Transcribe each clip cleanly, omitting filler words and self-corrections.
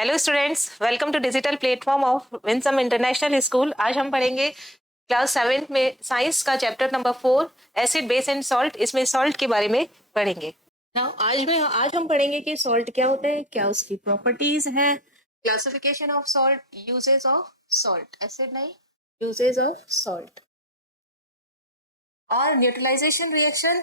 Hello students, welcome to digital platform of Winsome international school. आज हम पढ़ेंगे class 7 में साइंस का chapter number 4 acid base and salt. इसमें सॉल्ट के बारे में पढ़ेंगे। नाउ आज हम पढ़ेंगे कि सॉल्ट क्या होता है, क्या उसकी प्रॉपर्टीज हैं, classification of salt, uses of salt, acid नहीं, यूजेस ऑफ सॉल्ट और न्यूट्रलाइजेशन रिएक्शन।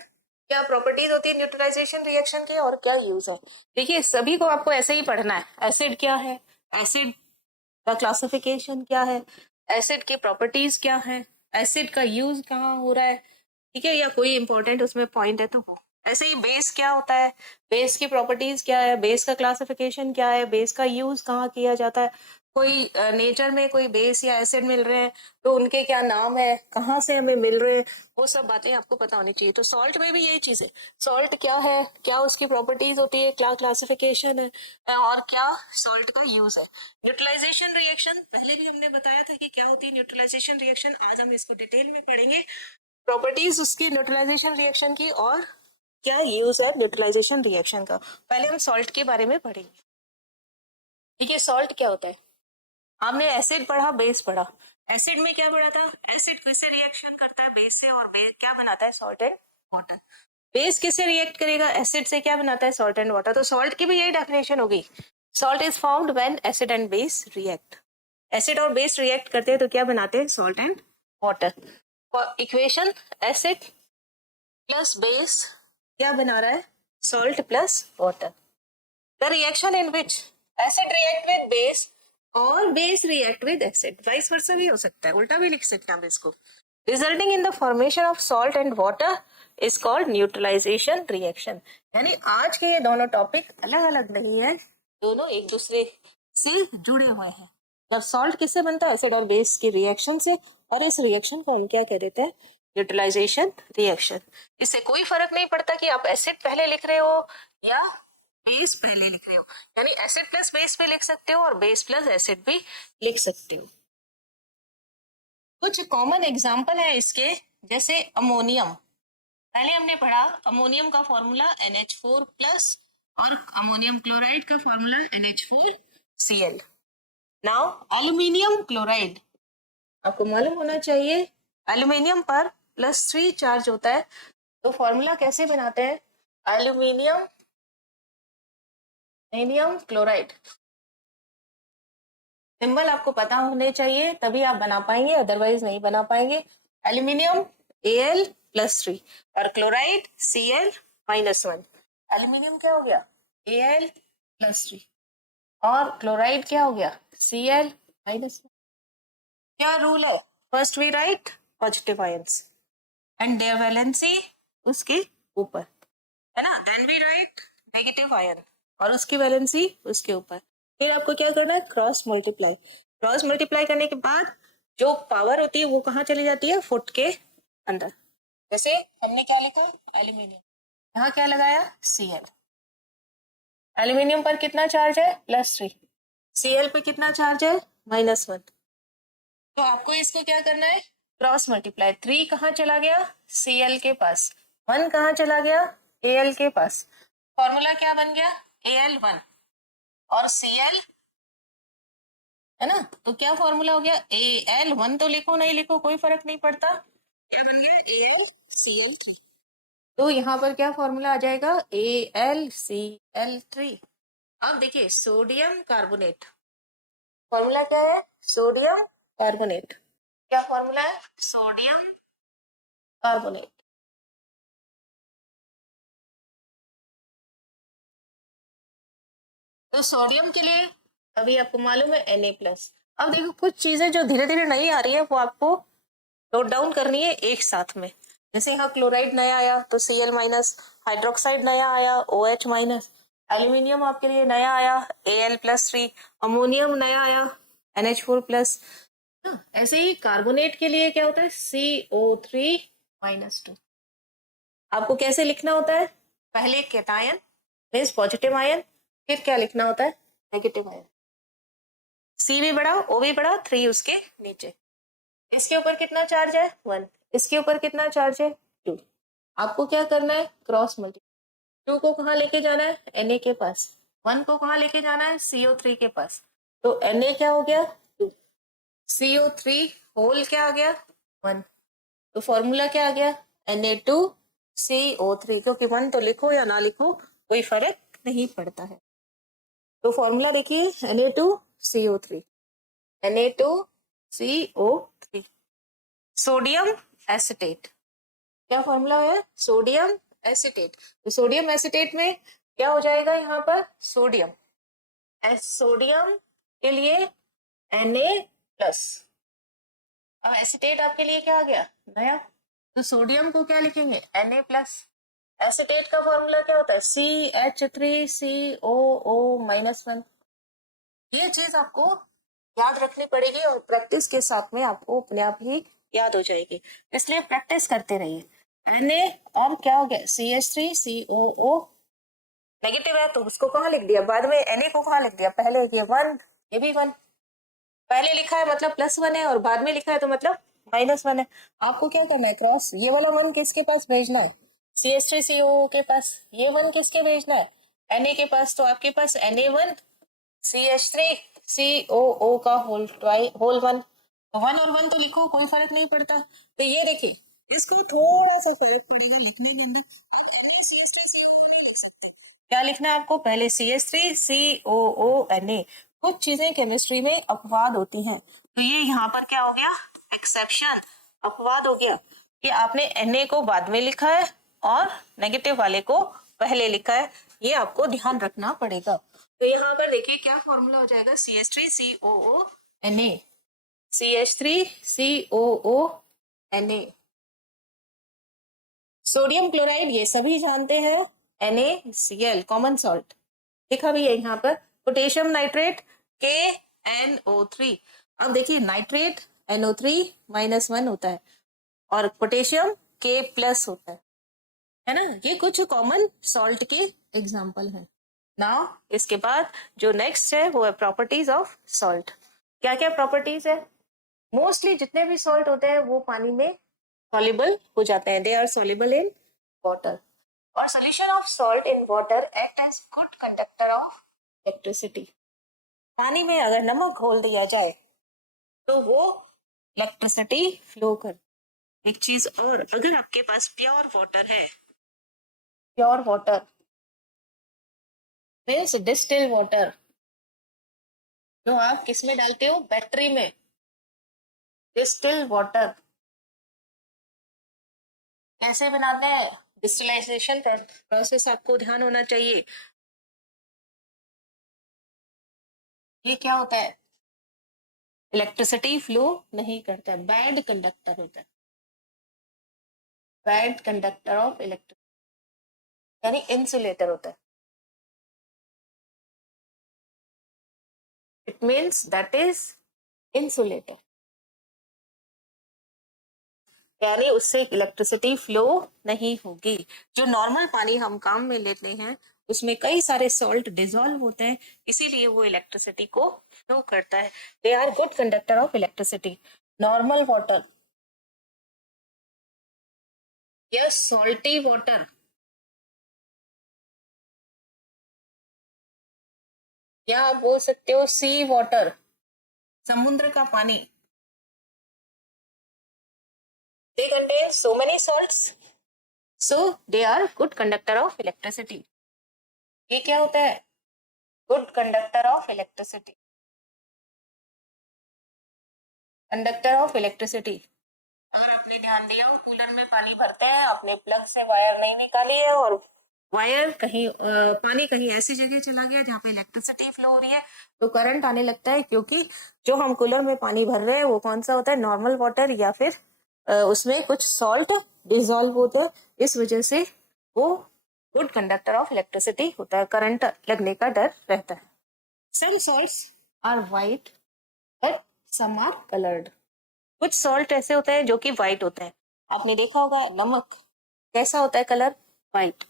क्या प्रॉपर्टीज होती है न्यूट्रलाइजेशन रिएक्शन के और क्या यूज है। देखिए, सभी को आपको ऐसे ही पढ़ना है। एसिड क्या है, एसिड का क्लासिफिकेशन क्या है, एसिड की प्रॉपर्टीज क्या है, एसिड का यूज कहाँ हो रहा है, ठीक है, या कोई इंपॉर्टेंट उसमें पॉइंट है तो हो। ऐसे ही बेस क्या होता है, बेस की प्रॉपर्टीज क्या है, बेस का क्लासिफिकेशन क्या है, बेस का यूज कहाँ किया जाता है। कोई नेचर में कोई बेस या एसिड मिल रहे हैं तो उनके क्या नाम है, कहाँ से हमें मिल रहे हैं, वो सब बातें आपको पता होनी चाहिए। तो सॉल्ट में भी यही चीज है। सॉल्ट क्या है, क्या उसकी प्रॉपर्टीज होती है, क्या क्लासिफिकेशन है और क्या सॉल्ट का यूज है। न्यूट्रलाइजेशन रिएक्शन पहले भी हमने बताया था कि क्या होती है न्यूट्रलाइजेशन रिएक्शन। आज हम इसको डिटेल में पढ़ेंगे, प्रॉपर्टीज उसकी न्यूट्रलाइजेशन रिएक्शन की और क्या यूज है न्यूट्रलाइजेशन रिएक्शन का। पहले हम सॉल्ट के बारे में पढ़ेंगे। ठीक है, सॉल्ट क्या होता है। आपने एसिड पढ़ा, बेस पढ़ा। एसिड में क्या पढ़ा था, एसिड किससे रिएक्शन करता है, बेस से, और बेस क्या बनाता है, सॉल्ट एंड वाटर। बेस किससे रिएक्ट करेगा, एसिड से, क्या बनाता है, सॉल्ट एंड वाटर। तो सॉल्ट की भी यही डेफिनेशन होगी, salt is formed when acid and base react. Acid और बेस रिएक्ट करते हैं तो क्या बनाते हैं, salt and water. Equation, acid plus base क्या बना रहा है, salt plus water. The reaction in which acid react with base और base react with acid, vice versa भी हो सकता है, उल्टा भी लिख सकते हैं हम इसको। Resulting in the formation of salt and water is called neutralisation reaction. यानी आज के ये दोनों टॉपिक अलग अलग नहीं है, दोनों एक दूसरे से जुड़े हुए हैं। जब सॉल्ट किससे बनता है, एसिड और बेस की रिएक्शन से, और इस रिएक्शन को हम क्या कह देते हैं, न्यूट्रलाइजेशन रिएक्शन। इससे कोई फर्क नहीं पड़ता कि आप एसिड पहले लिख रहे हो या बेस पहले लिख रहे हो। यानी एसिड प्लस बेस भी लिख सकते हो और बेस प्लस एसिड भी लिख सकते हो। कुछ कॉमन एग्जांपल है इसके, जैसे अमोनियम। पहले हमने पढ़ा अमोनियम का फॉर्मूला NH4 प्लस और अमोनियम क्लोराइड का formula NH4Cl। Now aluminium chloride, आपको मालूम होना चाहिए एल्यूमिनियम पर +3 चार्ज होता है। तो फॉर्मूला कैसे बनाते हैं, एल्यूमिनियम एल्यूमिनियम क्लोराइड। सिंबल आपको पता होने चाहिए तभी आप बना पाएंगे, अदरवाइज नहीं बना पाएंगे। एल्यूमिनियम Al+3 और क्लोराइड Cl-1। एल्यूमिनियम क्या हो गया, Al+3 और क्लोराइड क्या हो गया, Cl-1। क्या रूल है, first we write positive ions and their valency उसके ऊपर, है ना, then we write negative ion और उसकी वैलेंसी उसके ऊपर। फिर आपको क्या करना है, क्रॉस मल्टीप्लाई। क्रॉस मल्टीप्लाई करने के बाद जो पावर होती है वो कहाँ चली जाती है, फुट के अंदर। जैसे हमने क्या लिखा, एल्यूमिनियम, यहाँ क्या लगाया, Cl। एल्यूमिनियम पर कितना चार्ज है, +3। Cl पे कितना चार्ज है, -1। तो आपको इसको क्या करना है, क्रॉस मल्टीप्लाई। 3 कहाँ चला गया, Cl के पास, 1 कहाँ चला गया, Al के पास। फॉर्मूला क्या बन गया, Al1 और Cl, है ना। तो क्या फॉर्मूला हो गया, Al1 तो लिखो नहीं लिखो कोई फर्क नहीं पड़ता, क्या बन गया, AlCl3। तो यहाँ पर क्या फॉर्मूला आ जाएगा, AlCl3। अब देखिए सोडियम कार्बोनेट, फॉर्मूला क्या है, सोडियम कार्बोनेट। क्या फॉर्मूला है, सोडियम कार्बोनेट। तो सोडियम के लिए अभी आपको मालूम है Na+। अब देखो कुछ चीजें जो धीरे धीरे नहीं आ रही है वो आपको नोट डाउन करनी है एक साथ में। जैसे यहाँ क्लोराइड नया आया तो Cl-, हाइड्रोक्साइड नया आया OH-, एल्यूमिनियम आपके लिए नया आया Al+3, अमोनियम नया आया NH4+। ऐसे ही कार्बोनेट के लिए क्या होता है, CO3-2। आपको कैसे लिखना होता है, पहले कैटायन मीन्स पॉजिटिव आयन, फिर क्या लिखना होता है, नेगेटिव आयन। C भी बड़ा, O भी बड़ा, 3 उसके नीचे। इसके ऊपर कितना चार्ज है, 1। इसके ऊपर कितना चार्ज है, 2। आपको क्या करना है, क्रॉस मल्टीप्लाई। 2 को कहाँ लेके जाना है, Na के पास, 1 को कहाँ लेके जाना है, CO3 के पास। तो Na क्या हो गया, 2, CO3 होल क्या आ गया, 1। तो फॉर्मूला क्या आ गया, Na2CO3, क्योंकि 1 तो लिखो या ना लिखो कोई फर्क नहीं पड़ता है। तो फॉर्मूला देखिए, Na2CO3, Na2CO3, सोडियम एसिटेट, क्या फॉर्मूला है, सोडियम एसिटेट। तो सोडियम एसिटेट में क्या हो जाएगा, यहाँ पर सोडियम, सोडियम के लिए Na+, अब एसिटेट आपके लिए क्या आ गया, नया। तो सोडियम को क्या लिखेंगे, Na+। एसिटेट का फॉर्मूला क्या होता है, CH3COO-1। ये चीज आपको याद रखनी पड़ेगी और प्रैक्टिस के साथ में आपको अपने आप ही याद हो जाएगी, इसलिए प्रैक्टिस करते रहिए। Na और क्या हो गया, CH3COO नेगेटिव है तो उसको कहाँ लिख दिया, बाद में Na को कहाँ लिख दिया, पहले ये 1, ये भी 1, पहले लिखा है मतलब +1 है और बाद में लिखा है तो मतलब -1 है। आपको क्या करना है, क्रॉस ये वाला 1 किसके पास भेजना है, CH3COO के पास, ये 1 किसके भेजना है, Na के पास। तो आपके पास Na1 CH3COO का होल 1, तो 1 और 1 तो लिखो कोई फर्क नहीं पड़ता। तो ये देखिए, इसको थोड़ा सा फर्क पड़ेगा लिखने के अंदर, आप Na CH3COO नहीं लिख सकते, क्या लिखना है आपको, पहले CH3COO Na। कुछ चीजें केमिस्ट्री में अपवाद होती हैं, तो ये यहाँ पर क्या हो गया, एक्सेप्शन, अपवाद हो गया कि आपने Na को बाद में लिखा है और नेगेटिव वाले को पहले लिखा है, ये आपको ध्यान रखना पड़ेगा। तो यहाँ पर देखिए क्या फॉर्मूला हो जाएगा, CH3COO Na, CH3COO Na। Sodium chloride ये सभी जानते हैं, NaCl कॉमन सॉल्ट लिखा भी है यहाँ पर। पोटेशियम नाइट्रेट KNO3, अब देखिए नाइट्रेट NO3-1 होता है और पोटेशियम K+ होता है ना, ये कुछ कॉमन सॉल्ट के एग्जाम्पल हैं। नाउ इसके बाद जो नेक्स्ट है वो है प्रॉपर्टीज ऑफ सॉल्ट। क्या क्या प्रॉपर्टीज है, मोस्टली जितने भी सॉल्ट होते हैं वो पानी में सॉल्युबल हो जाते हैं, they are soluble in water, और solution of salt in water act as good conductor of electricity. पानी में अगर नमक घोल दिया जाए तो वो इलेक्ट्रिसिटी फ्लो कर। एक चीज और, अगर आपके पास प्योर वाटर है, pure water means distil water, जो आप किस में डालते हो, बैटरी में, डिस्टिल वाटर कैसे बनाते हैं, डिस्टिलाइजेशन प्रोसेस आपको ध्यान होना चाहिए। ये क्या होता है, इलेक्ट्रिसिटी फ्लो नहीं करता है, बैड कंडक्टर होता है, बैड कंडक्टर ऑफ इलेक्ट्रिसिटी यानी इंसुलेटर होता है। It means that is insulator, यानी उससे इलेक्ट्रिसिटी फ्लो नहीं होगी। जो नॉर्मल पानी हम काम में लेते हैं उसमें कई सारे सॉल्ट डिसॉल्व होते हैं, इसीलिए वो इलेक्ट्रिसिटी को फ्लो करता है। They are good conductor of electricity. Normal water या सॉल्टी वाटर, या आप बोल सकते हो सी वाटर, समुद्र का पानी, they contain so many salts, so they are good conductor of electricity। ये क्या होता है, good conductor of electricity, conductor of electricity. अगर आपने ध्यान दिया हो, कूलर में पानी भरते हैं, आपने प्लग से वायर नहीं निकाली है और वायर कहीं पानी कहीं ऐसी जगह चला गया जहाँ पे इलेक्ट्रिसिटी फ्लो हो रही है तो करंट आने लगता है, क्योंकि जो हम कूलर में पानी भर रहे हैं वो कौन सा होता है, नॉर्मल वाटर, या फिर उसमें कुछ सॉल्ट डिसॉल्व होते हैं, इस वजह से वो गुड कंडक्टर ऑफ इलेक्ट्रिसिटी होता है, करंट लगने का डर रहता है। Some salts are white but some are coloured, कुछ सॉल्ट ऐसे होते हैं जो कि व्हाइट होते हैं। आपने देखा होगा नमक कैसा होता है कलर, व्हाइट।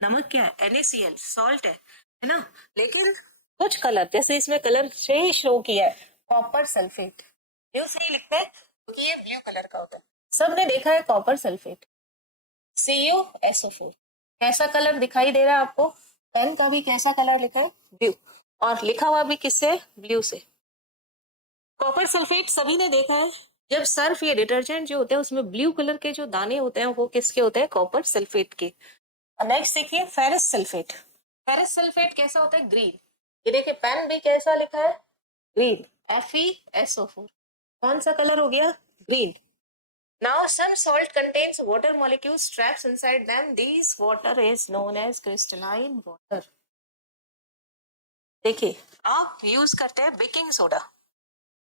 नमक क्या है, NaCl सॉल्ट है ना, लेकिन कुछ कलर जैसे इसमें कलर से ही शो किया है, कॉपर सल्फेट, ब्लू से ही लिखते हैं क्योंकि ये ब्लू कलर का होता है। सबने देखा है कॉपर सल्फेट, CuSO4, कैसा कलर दिखाई दे रहा है आपको, पेन का भी कैसा कलर लिखा है? ब्लू, और लिखा हुआ भी किससे? ब्लू से। कॉपर सल्फेट सभी ने देखा है, जब सर्फ या डिटर्जेंट जो होते हैं उसमें ब्लू कलर के जो दाने होते हैं वो किसके होते हैं? कॉपर सल्फेट के। नेक्स्ट देखिए फेरस सल्फेट। फेरस सल्फेट कैसा होता है? ग्रीन। ये देखिए पेन भी कैसा लिखा है? Green, FeSO4। कौन सा कलर हो गया? Green. Now some salt contains water molecules trapped inside them. These water is known as crystalline water. देखिए आप यूज करते हैं बेकिंग सोडा।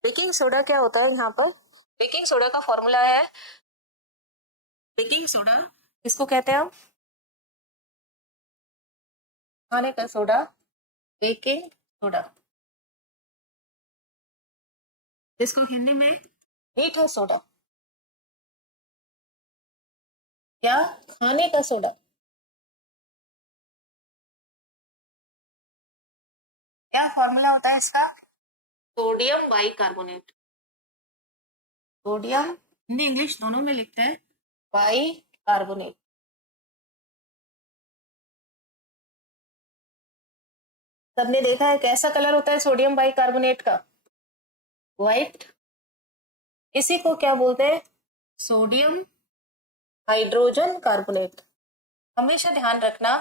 बेकिंग सोडा क्या होता है यहाँ पर? बेकिंग सोडा का फॉर्मूला है, बेकिंग सोडा किसको कहते हैं हम? खाने का सोडा, बेकिंग सोडा, जिसको हिंदी में मीठा सोडा या खाने का सोडा। क्या फॉर्मूला होता है इसका? Sodium bicarbonate. Sodium Hindi English दोनों में लिखते हैं बाइकार्बोनेट। सबने देखा है कैसा कलर होता है सोडियम बाइकार्बोनेट का? व्हाइट। इसी को क्या बोलते हैं? Sodium hydrogen carbonate. हमेशा ध्यान रखना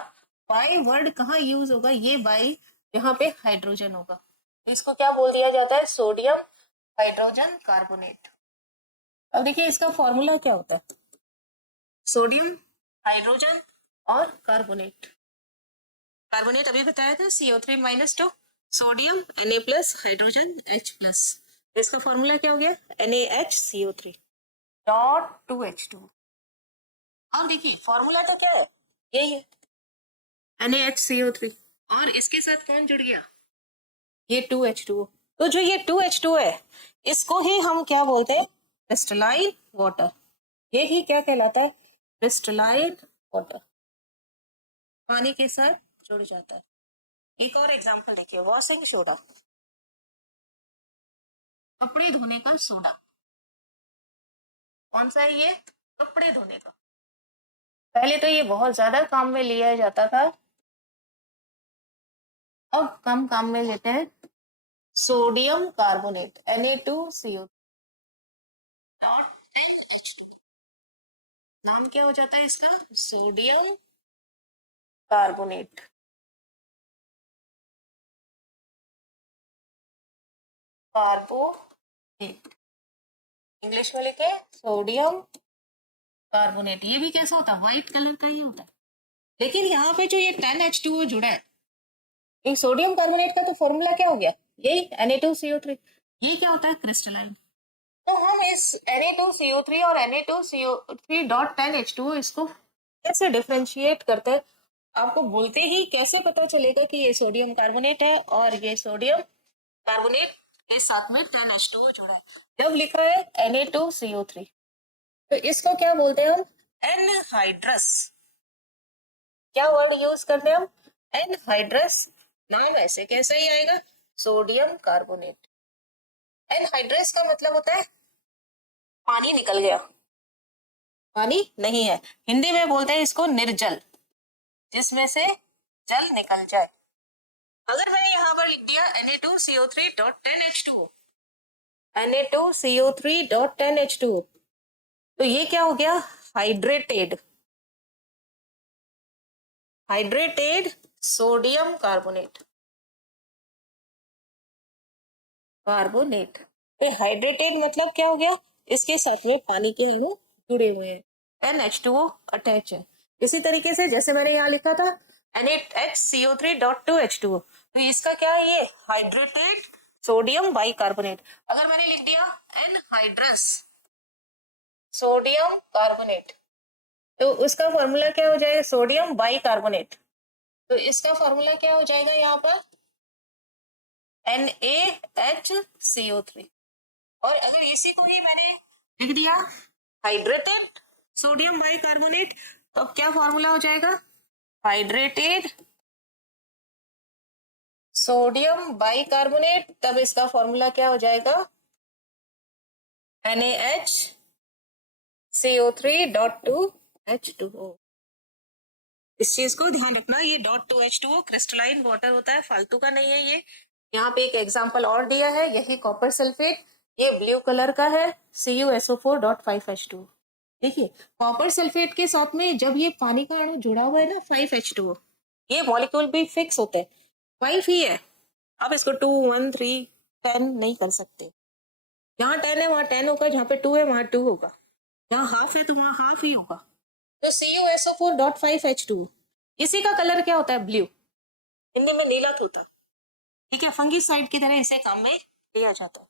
बाई वर्ड कहाँ यूज होगा? ये बाई यहाँ पे हाइड्रोजन होगा, इसको क्या बोल दिया जाता है? Sodium hydrogen carbonate. अब देखिए इसका फॉर्मूला क्या होता है? सोडियम, हाइड्रोजन और कार्बोनेट। कार्बोनेट अभी बताया था CO3-2, sodium Na plus, hydrogen H plus. इसका फॉर्मूला क्या हो गया? NaHCO3 dot 2H2। अब देखिए फॉर्मूला तो क्या है? यही है NaHCO3, और इसके साथ कौन जुड़ गया? ये 2H2O। तो जो ये 2H2O है इसको ही हम क्या बोलते हैं? Crystalline water. ये ही क्या कहलाता है? क्रिस्टलाइन वाटर, पानी के साथ जुड़ जाता है। एक और एग्जांपल देखिए, वॉशिंग सोडा, कपड़े धोने का सोडा। कौन सा है ये? कपड़े धोने का। पहले तो ये बहुत ज्यादा काम में लिया जाता था, अब कम काम में लेते हैं। Sodium carbonate Na2CO dot 10H2, नाम क्या हो जाता है इसका? Sodium carbonate. कार्बोनेट इंग्लिश में लिखे सोडियम कार्बोनेट। ये भी कैसा होता है? व्हाइट कलर का ही होता है। लेकिन यहाँ पे जो ये 10H2O जुड़ा है, ये सोडियम कार्बोनेट का तो फॉर्मूला क्या हो गया? यही Na2CO3। ये क्या होता है? क्रिस्टलाइन। तो हम इस Na2CO3 और Na2CO3 डॉट 10H2O इसको कैसे डिफरेंशिएट करते हैं? आपको बोलते ही कैसे पता चलेगा कि ये सोडियम कार्बोनेट है और ये सोडियम कार्बोनेट के साथ में 10H2O जुड़ा है? जब लिखा है Na2CO3 तो इसको क्या बोलते हैं हम? एनहाइड्रस। क्या वर्ड यूज करते हैं हम? एनहाइड्रस। नाम ऐसे कैसे ही आएगा? Sodium carbonate. एनहाइड्रस का मतलब होता है पानी निकल गया, पानी नहीं है। हिंदी में बोलते हैं इसको निर्जल, जिसमें से जल निकल जाए। अगर मैंने यहाँ पर लिख दिया Na2CO3 dot 10H2O, Na2CO3 dot 10H2O, तो ये क्या हो गया? Hydrated, hydrated sodium carbonate, carbonate. तो हाइड्रेटेड मतलब क्या हो गया? इसके साथ में पानी के अणु जुड़े हुए हैं, NH2O अटैच है। इसी तरीके से जैसे मैंने यहाँ लिखा था NaHCO3 डॉट 2H2O, तो इसका क्या है? ये हाइड्रेटेड सोडियम बाइकार्बोनेट। अगर मैंने लिख दिया एनहाइड्रस सोडियम कार्बोनेट, तो उसका फॉर्मूला क्या हो जाएगा? Sodium bicarbonate. तो इसका फॉर्मूला क्या हो जाएगा यहाँ पर? NaHCO3। और अगर इसी को ही मैंने लिख दिया हाइड्रेटेड सोडियम बाइकार्बोनेट, तो अब क्या फॉर्मूला हो जाएगा? Hydrated sodium bicarbonate. तब इसका फॉर्मूला क्या हो जाएगा? NaHCO3 dot 2H2O। इस चीज को ध्यान रखना, ये .2H2O क्रिस्टलाइन वाटर होता है, फालतू का नहीं है ये। यहाँ पे एक एग्जांपल और दिया है, यही कॉपर सल्फेट, ये ब्लू कलर का है, CuSO4.5H2। देखिए कॉपर सल्फेट के साथ में जब ये पानी का अणु जुड़ा हुआ है ना 5H2O, ये मॉलिक्यूल भी फिक्स होते हैं, 5 ही है। आप इसको 2, 1, 3, 10 नहीं कर सकते। जहाँ 10 है वहाँ 10 होगा, जहाँ पे 2 है वहाँ 2 होगा, जहाँ हाफ है तो वहाँ हाफ ही होगा। तो CuSO4.5H2, इसी का कलर क्या होता है? ब्लू, हिंदी में नीला होता। ठीक है, फंगिसाइड की तरह इसे काम में लिया जाता है।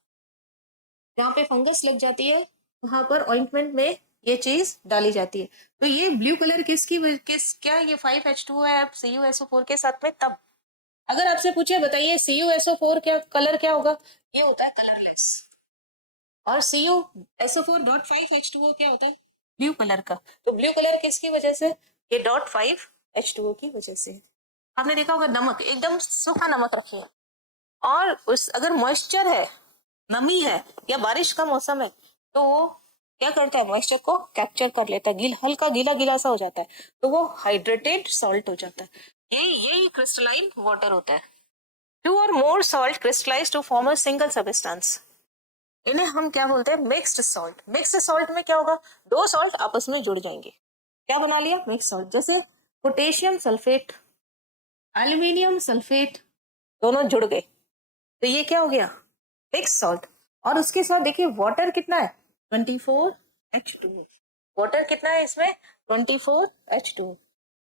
जहाँ पे फंगस लग जाती है वहां पर ऑइंटमेंट में ये चीज डाली जाती है। तो ये ब्लू कलर किस क्या ये 5H2 है CuSO4 के साथ में तब। अगर आपसे पूछे बताइए CuSO4 क्या कलर क्या होगा, ये होता है कलरलेस। और CuSO4.5H2O क्या होता है? ब्लू कलर का। तो ब्लू कलर किसकी वजह से? ये .5H2O की वजह से। आपने देखा होगा नमक, एकदम सूखा नमक रखिए, और उस अगर मॉइस्चर है, नमी है या बारिश का मौसम है, तो वो क्या करता है? मॉइस्चर को कैप्चर कर लेता है, हल्का गीला गीला सा हो जाता है, तो वो हाइड्रेटेड सॉल्ट हो जाता है। यही क्रिस्टलाइन वाटर होता है। टू और more salt crystallise to form a single substance, इन्हें हम क्या बोलते हैं? Mixed salt. मिक्स्ड सॉल्ट में क्या होगा? दो सॉल्ट आपस में जुड़ जाएंगे, क्या बना लिया? Mix salt. जैसे पोटेशियम सल्फेट, एल्यूमिनियम सल्फेट, दोनों जुड़ गए, तो ये क्या हो गया? Mix salt. और उसके साथ देखिए वाटर कितना है? 24H2O। वाटर कितना है इसमें? 24H2O।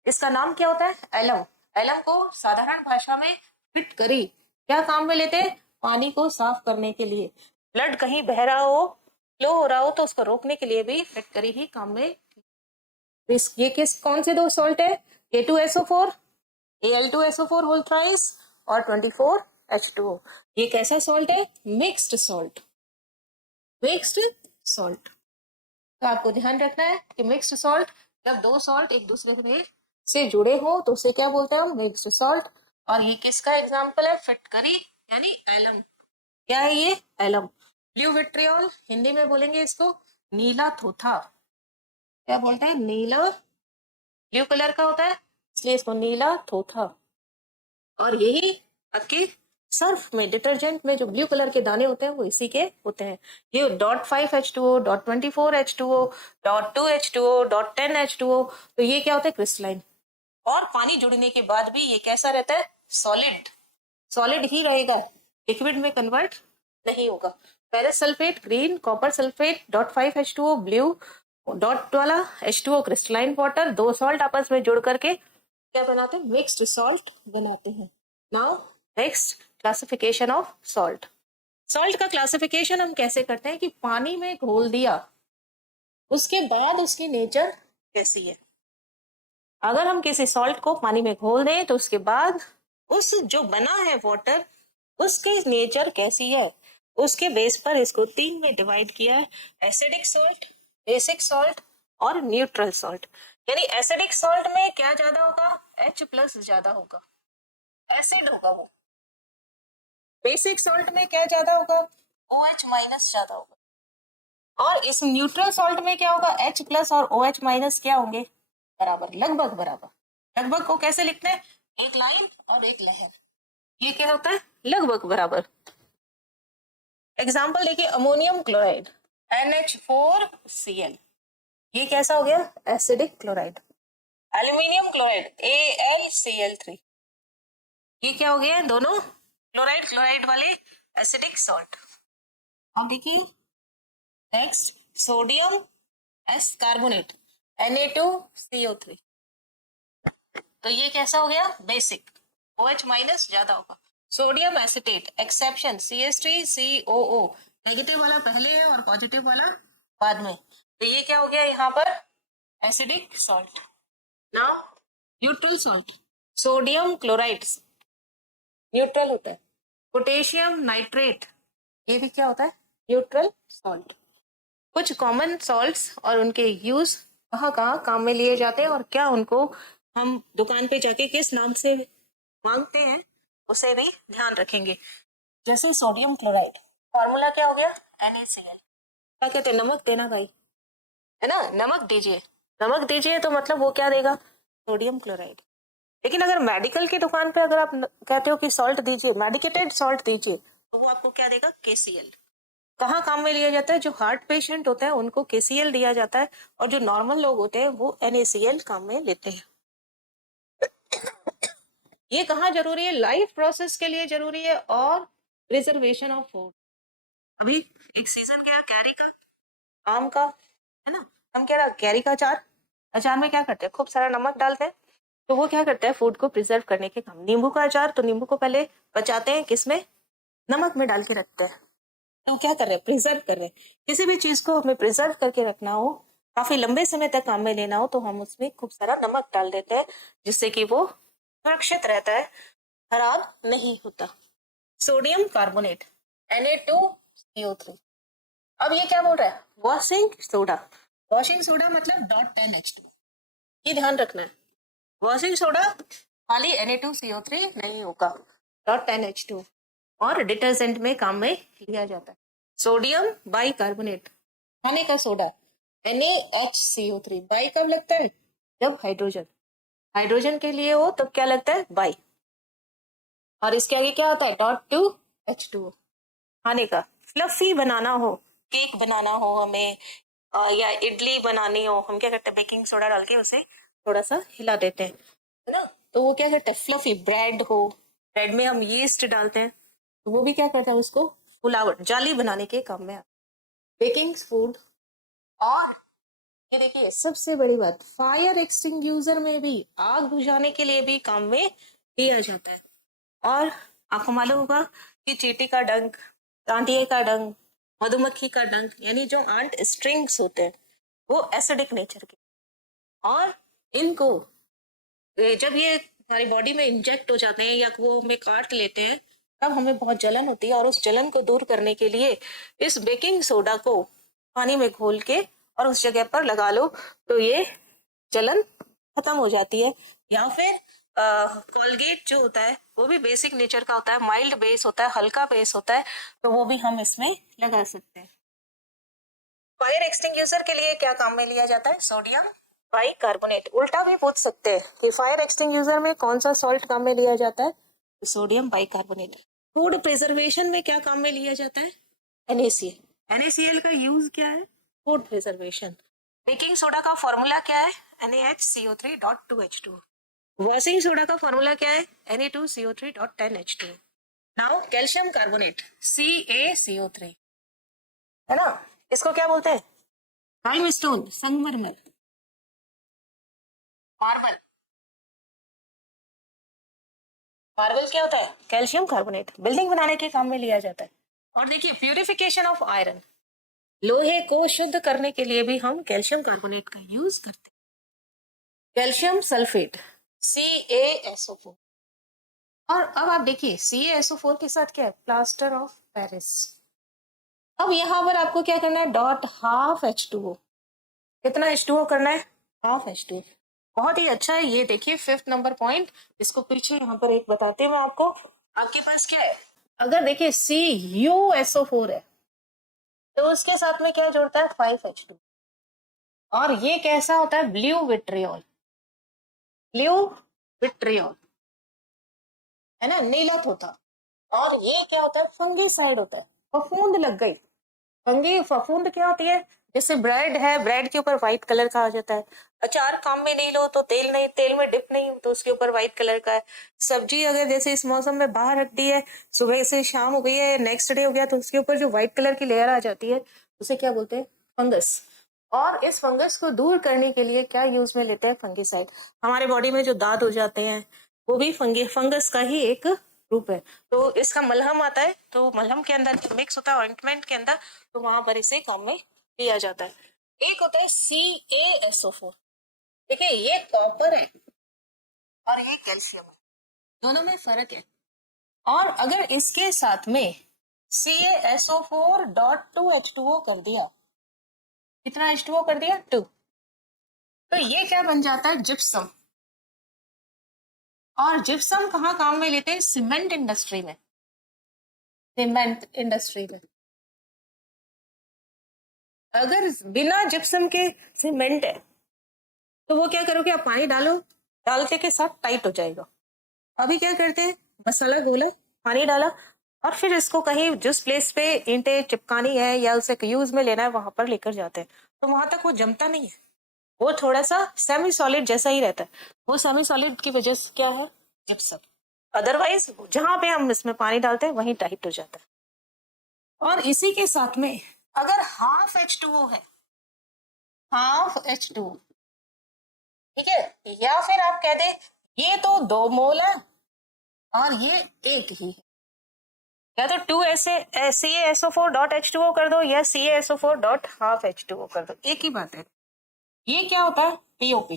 इसका नाम क्या होता है? एलम। एलम को साधारण भाषा में फिटकरी क्या काम में लेते हैं? पानी को साफ करने के लिए। ब्लड कहीं बह रहा हो, फ्लो हो रहा हो, तो उसको रोकने के लिए भी फिटकरी ही काम में। ये किस कौन से दो सॉल्ट है? K2SO4, Al2SO4 होल थ्राइस, और 24H2O। ये कैसा सॉल्ट है? Mixed salt. Mixed salt. तो आपको ध्यान रखना है कि मिक्स्ड सॉल्ट, जब दो सॉल्ट एक दूसरे से जुड़े हो तो उसे क्या बोलते हैं हम? Mixed salt. और ये किसका एग्जाम्पल है? फिटकरी यानी एलम। क्या है ये? एलम। ब्लू विट्रियोल, हिंदी में बोलेंगे इसको नीला थोथा। क्या बोलते हैं? नीला, ब्लू कलर का होता है इसलिए इसको नीला थोथा। और यही आपके सर्फ में, डिटर्जेंट में जो ब्लू कलर के दाने होते हैं वो इसी के होते हैं। ये .5H2O, .24H2O, .2H2O, .10H2O, तो ये क्या होता है? क्रिस्टलाइन। और पानी जुड़ने के बाद भी ये कैसा रहता है? सॉलिड। सॉलिड ही रहेगा, लिक्विड में कन्वर्ट नहीं होगा। Ferrous sulphate green, copper sulphate .5H2O blue, dot वाला H2O क्रिस्टलाइन वाटर, दो सॉल्ट आपस में जुड़ करके क्या बनाते हैं? मिक्स्ड सॉल्ट बनाते हैं। Now next, classification of salt. Salt का क्लासिफिकेशन हम कैसे करते हैं कि पानी में घोल दिया उसके बाद उसकी नेचर कैसी है। अगर हम किसी सॉल्ट को पानी में घोल दें तो उसके बाद उस जो बना है वाटर, उसकी नेचर कैसी है, उसके बेस पर इसको तीन में डिवाइड किया है: एसिडिक सॉल्ट, बेसिक सॉल्ट और न्यूट्रल सॉल्ट। यानी एसिडिक सॉल्ट में क्या ज्यादा होगा? H+ ज्यादा होगा, एसिड होगा वो। बेसिक सॉल्ट में क्या ज्यादा होगा? OH- ज्यादा होगा। और इस न्यूट्रल सॉल्ट में क्या होगा? H+ और OH- क्या होंगे? बराबर, लगभग बराबर। लगभग को कैसे लिखते हैं? एक लाइन और एक लहर। ये क्या होता है? लगभग बराबर। एग्जाम्पल देखिए, अमोनियम क्लोराइड NH4Cl, ये कैसा हो गया? Acidic chloride. Aluminium chloride AlCl3, ये क्या हो गया? दोनों क्लोराइड क्लोराइड वाले एसिडिक सॉल्ट। अब देखिए next, sodium S carbonate Na2CO3, तो ये कैसा हो गया? बेसिक, OH- ज्यादा होगा। Sodium acetate exception CH3COO, negative वाला पहले है और पॉजिटिव वाला बाद में, तो ये क्या हो गया यहाँ पर? Acidic salt. Now neutral salt, sodium chloride neutral होता है, पोटेशियम नाइट्रेट ये भी क्या होता है? Neutral salt. कुछ कॉमन सॉल्ट्स और उनके यूज कहाँ कहाँ काम में लिए जाते हैं और क्या उनको हम दुकान पे जाके किस नाम से मांगते हैं उसे भी ध्यान रखेंगे। जैसे सोडियम क्लोराइड, फॉर्मूला क्या हो गया? NaCl। क्या कहते हैं? नमक देना भाई, है ना, नमक दीजिए। नमक दीजिए तो मतलब वो क्या देगा? Sodium chloride. लेकिन अगर मेडिकल की दुकान पे अगर आप कहते हो कि सॉल्ट दीजिए, मेडिकेटेड सॉल्ट दीजिए, तो वो आपको क्या देगा? KCl। कहाँ काम में लिया जाता है? जो हार्ट पेशेंट होते हैं उनको KCl दिया जाता है, और जो नॉर्मल लोग होते हैं वो NaCl काम में लेते हैं। ये कहाँ जरूरी है? लाइफ प्रोसेस के लिए जरूरी है, और प्रिजर्वेशन ऑफ फूड। अभी एक सीजन गया कैरी का, आम का, है ना? हम क्या, कैरी का अचार, अचार में क्या करते हैं? खूब सारा नमक डालते हैं, तो वो क्या करता है? फूड को प्रिजर्व करने के काम। नींबू का अचार, तो नींबू को पहले बचाते हैं, किसमें? नमक में डाल के रखते हैं। तो क्या कर रहे हैं? प्रिजर्व कर रहे हैं। किसी भी चीज को हमें प्रिजर्व करके रखना हो, काफी लंबे समय तक काम में लेना हो, तो हम उसमें खूब सारा नमक डाल देते हैं, जिससे कि वो सुरक्षित रहता है, खराब नहीं होता। Sodium carbonate, Na2CO3। अब ये क्या बोल रहा है? Washing soda. वॉशिंग सोडा मतलब .10H2, ये ध्यान रखना है। वॉशिंग सोडा खाली Na2CO3 नहीं होगा, .10H2। और डिटर्जेंट में काम में लिया जाता है। सोडियम बाइकार्बोनेट, खाने का सोडा, NaHCO3। बाई कब लगता है? जब हाइड्रोजन, हाइड्रोजन के लिए हो तब क्या लगता है? बाई। और इसके आगे क्या होता है? .2H2। खाने का, फ्लफी बनाना हो, केक बनाना हो हमें, या इडली बनानी हो, हम क्या करते हैं? बेकिंग सोडा डाल के उसे थोड़ा सा हिला देते हैं, है ना? तो वो क्या करता है? फ्लफी। ब्रेड हो, ब्रेड में हम यीस्ट डालते हैं, तो वो भी क्या करता है? उसको फुलावट, जाली बनाने के काम में। Baking food. और ये देखिए सबसे बड़ी बात, फायर एक्सटिंग्यूशर में भी, आग बुझाने के लिए भी काम में लिया जाता है। और आपको मालूम होगा कि चींटी का डंक, कांटिए का डंक, मधुमक्खी का डंक, यानी जो आंट स्ट्रिंग्स होते हैं, वो एसिडिक नेचर के। और इनको जब ये हमारी बॉडी में इंजेक्ट हो जाते हैं या वो हमें काट लेते हैं, तब हमें बहुत जलन होती है, और उस जलन को दूर करने के लिए इस बेकिंग सोडा को पानी में घोल के और उस जगह पर लगा लो, तो ये जलन खत्म हो जाती है। या फिर कोलगेट जो होता है वो भी बेसिक नेचर का होता है, माइल्ड बेस होता है, हल्का बेस होता है, तो वो भी हम इसमें लगा सकते हैं। फायर एक्सटिंग्यूशर के लिए क्या काम में लिया जाता है? Sodium bicarbonate. उल्टा भी पूछ सकते हैं कि फायर एक्सटिंग्यूशर में कौन सा सॉल्ट काम में लिया जाता है? तो सोडियम बाइकार्बोनेट। फूड प्रिजर्वेशन में क्या काम में लिया जाता है? NaCl। NaCl का यूज क्या है? Food preservation. बेकिंग सोडा का फॉर्मूला क्या है? NaHCO3.2H2। वॉशिंग सोडा का फॉर्मूला क्या है? Na2CO3.10H2। Now calcium carbonate, CaCO3, है ना? इसको क्या बोलते हैं? लाइमस्टोन, संगमरमर, मार्बल। मार्बल क्या होता है? कैल्शियम कार्बोनेट, बिल्डिंग बनाने के काम में लिया जाता है। और देखिए प्यूरिफिकेशन ऑफ आयरन, लोहे को शुद्ध करने के लिए भी हम कैल्शियम कार्बोनेट का यूज करते हैं। Calcium sulphate, CaSO4। और अब आप देखिए CaSO4 के साथ क्या है? Plaster of Paris. अब यहाँ पर आपको क्या करना है? .12H2O। कितना H2O करना है? .12H2O। बहुत ही अच्छा है। ये देखिए 5th नंबर पॉइंट, इसको पीछे यहाँ पर एक बताते हैं मैं आपको। आपके पास क्या है? अगर देखिए CuSO4 है, तो उसके साथ में क्या जोड़ता है? 5H2। और ये कैसा होता है? Blue vitriol. ब्लू विट्रियोल, है ना? नीला होता। और ये क्या होता है? फंगिसाइड होता है। फफूंद लग गई। फंगी, फफूंद क्या होती है? जैसे ब्रेड है, ब्रेड के ऊपर व्हाइट कलर का आ जाता है। अचार काम में नहीं लो तो तेल नहीं, तेल में डिप नहीं तो उसके ऊपर व्हाइट कलर का है। सब्जी अगर जैसे इस मौसम में बाहर रख दी है, सुबह से शाम हो गई है, नेक्स्ट डे हो गया, तो उसके ऊपर जो व्हाइट कलर की लेयर आ जाती है, उसे क्या बोलते हैं? फंगस। और इस फंगस को दूर करने के लिए क्या यूज में लेते हैं? फंगिसाइड। हमारे बॉडी में जो दाद हो जाते हैं, वो भी फंगस का ही एक रूप है। तो इसका मलहम आता है, तो मलहम के अंदर मिक्स होता है ऑइंटमेंट के अंदर, तो वहां पर इसे काम में लिया जाता है। एक होता है CaSO4। देखिए ये कॉपर है और ये कैल्शियम है, दोनों में फर्क है। और अगर इसके साथ में CaSO4.2H2O कर दिया, कितना H2O कर दिया? 2। तो ये क्या बन जाता है? जिप्सम। और जिप्सम कहाँ काम में लेते हैं? सीमेंट इंडस्ट्री में। सीमेंट इंडस्ट्री में अगर बिना जिप्सम के सीमेंट है, तो वो क्या करोगे? आप पानी डालो, डालते के साथ टाइट हो जाएगा। अभी क्या करते हैं, मसाला घोला, पानी डाला, और फिर इसको कहीं जिस प्लेस पे ईंटें चिपकानी है या उसे यूज में लेना है वहां पर लेकर जाते हैं, तो वहां तक वो जमता नहीं है, वो थोड़ा सा सेमी सॉलिड जैसा ही रहता है। वो सेमी सॉलिड की वजह से क्या है, जिप्सम। अदरवाइज जहां पे हम इसमें पानी डालते हैं वहीं टाइट हो जाता है। और इसी के साथ में अगर हाफ H2O है, हाफ H2O, ठीक है, या फिर आप कह दे ये तो 2 मोल है और ये एक ही है, या तो 2 ऐसे CaSO4.H2O कर दो या CaSO4.12H2O कर दो, एक ही बात है। ये क्या होता है, पीओपी।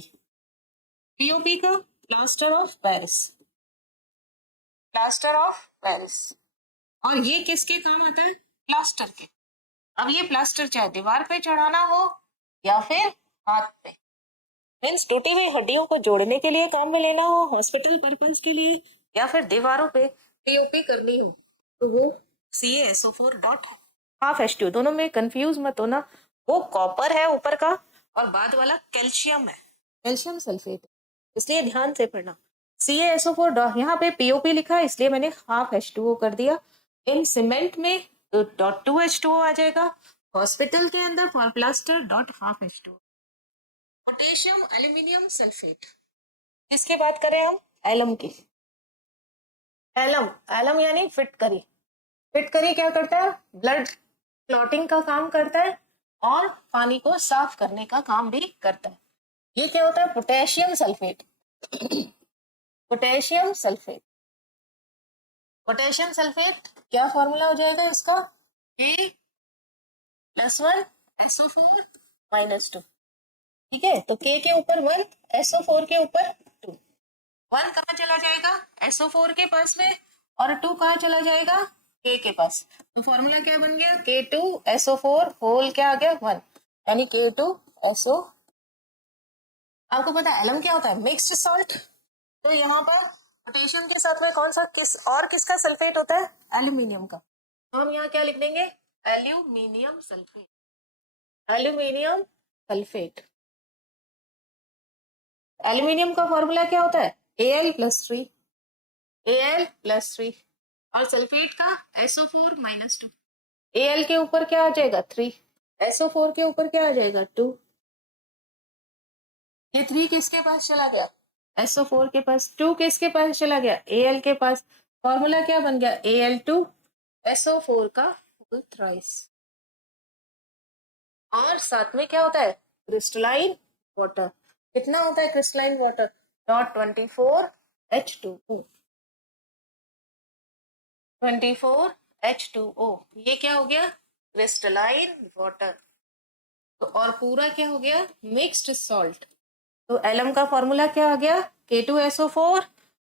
पीओपी का plaster of Paris, plaster of Paris. और ये किसके काम आता है, प्लास्टर के। अब ये प्लास्टर चाहे दीवार पे चढ़ाना हो या फिर हाथ पे, मीन्स टूटी हुई हड्डियों को जोड़ने के लिए काम में लेना हो, हॉस्पिटल पर्पज के लिए, या फिर दीवारों पे पीओपी करनी हो, तो वो CaSO4.12H2, दोनों में कंफ्यूज मत होना। वो कॉपर है ऊपर का और बाद वाला कैल्शियम है, कैल्शियम सल्फेट, इसलिए ध्यान से पढ़ना। CaSO4 यहाँ पे पीओपी लिखा है इसलिए मैंने हाफ H2O कर दिया। इन सीमेंट में तो .2H2O आ जाएगा, हॉस्पिटल के अंदर for plaster .12H2O। Potassium aluminium sulphate, किसकी बात करें हम, एलम की। एलम, एलम यानी फिटकरी। फिटकरी क्या करता है, ब्लड क्लॉटिंग का काम करता है और पानी को साफ करने का काम भी करता है। ये क्या होता है, potassium sulphate. Potassium sulphate, potassium sulphate क्या फॉर्मूला हो जाएगा इसका, K+1SO4-2, ठीक है। तो K के ऊपर 1, SO4 के ऊपर 2। 1 कहाँ चला जाएगा, SO4 के पास में, और 2 कहाँ चला जाएगा, K के पास। तो फॉर्मूला क्या बन गया, K2SO4 होल क्या आ गया 1, यानी K2SO। आपको पता है एलम क्या होता है, मिक्स्ड सॉल्ट। तो यहाँ पर पोटेशियम के साथ में कौन सा किसका सल्फेट होता है, एल्यूमिनियम का। तो हम यहाँ क्या लिख देंगे, aluminium sulphate, aluminium sulphate. Aluminium का फॉर्मूला क्या होता है, Al+3, Al+3, और सल्फेट का SO4-2। Al के ऊपर क्या आ जाएगा 3, SO4 के ऊपर क्या आ जाएगा 2। ये 3 किसके पास चला गया, SO4 के पास। 2 किसके पास चला गया, Al के पास। फॉर्मूला क्या बन गया, Al2SO4 का होल थ्राइस। और साथ में क्या होता है, क्रिस्टलाइन वाटर। कितना होता है क्रिस्टलाइन वाटर, .24H2O, 24H2O। ये क्या हो गया, क्रिस्टलाइन वाटर। तो और पूरा क्या हो गया, मिक्स्ड सॉल्ट। तो एलम का फॉर्मूला क्या आ गया, K2SO4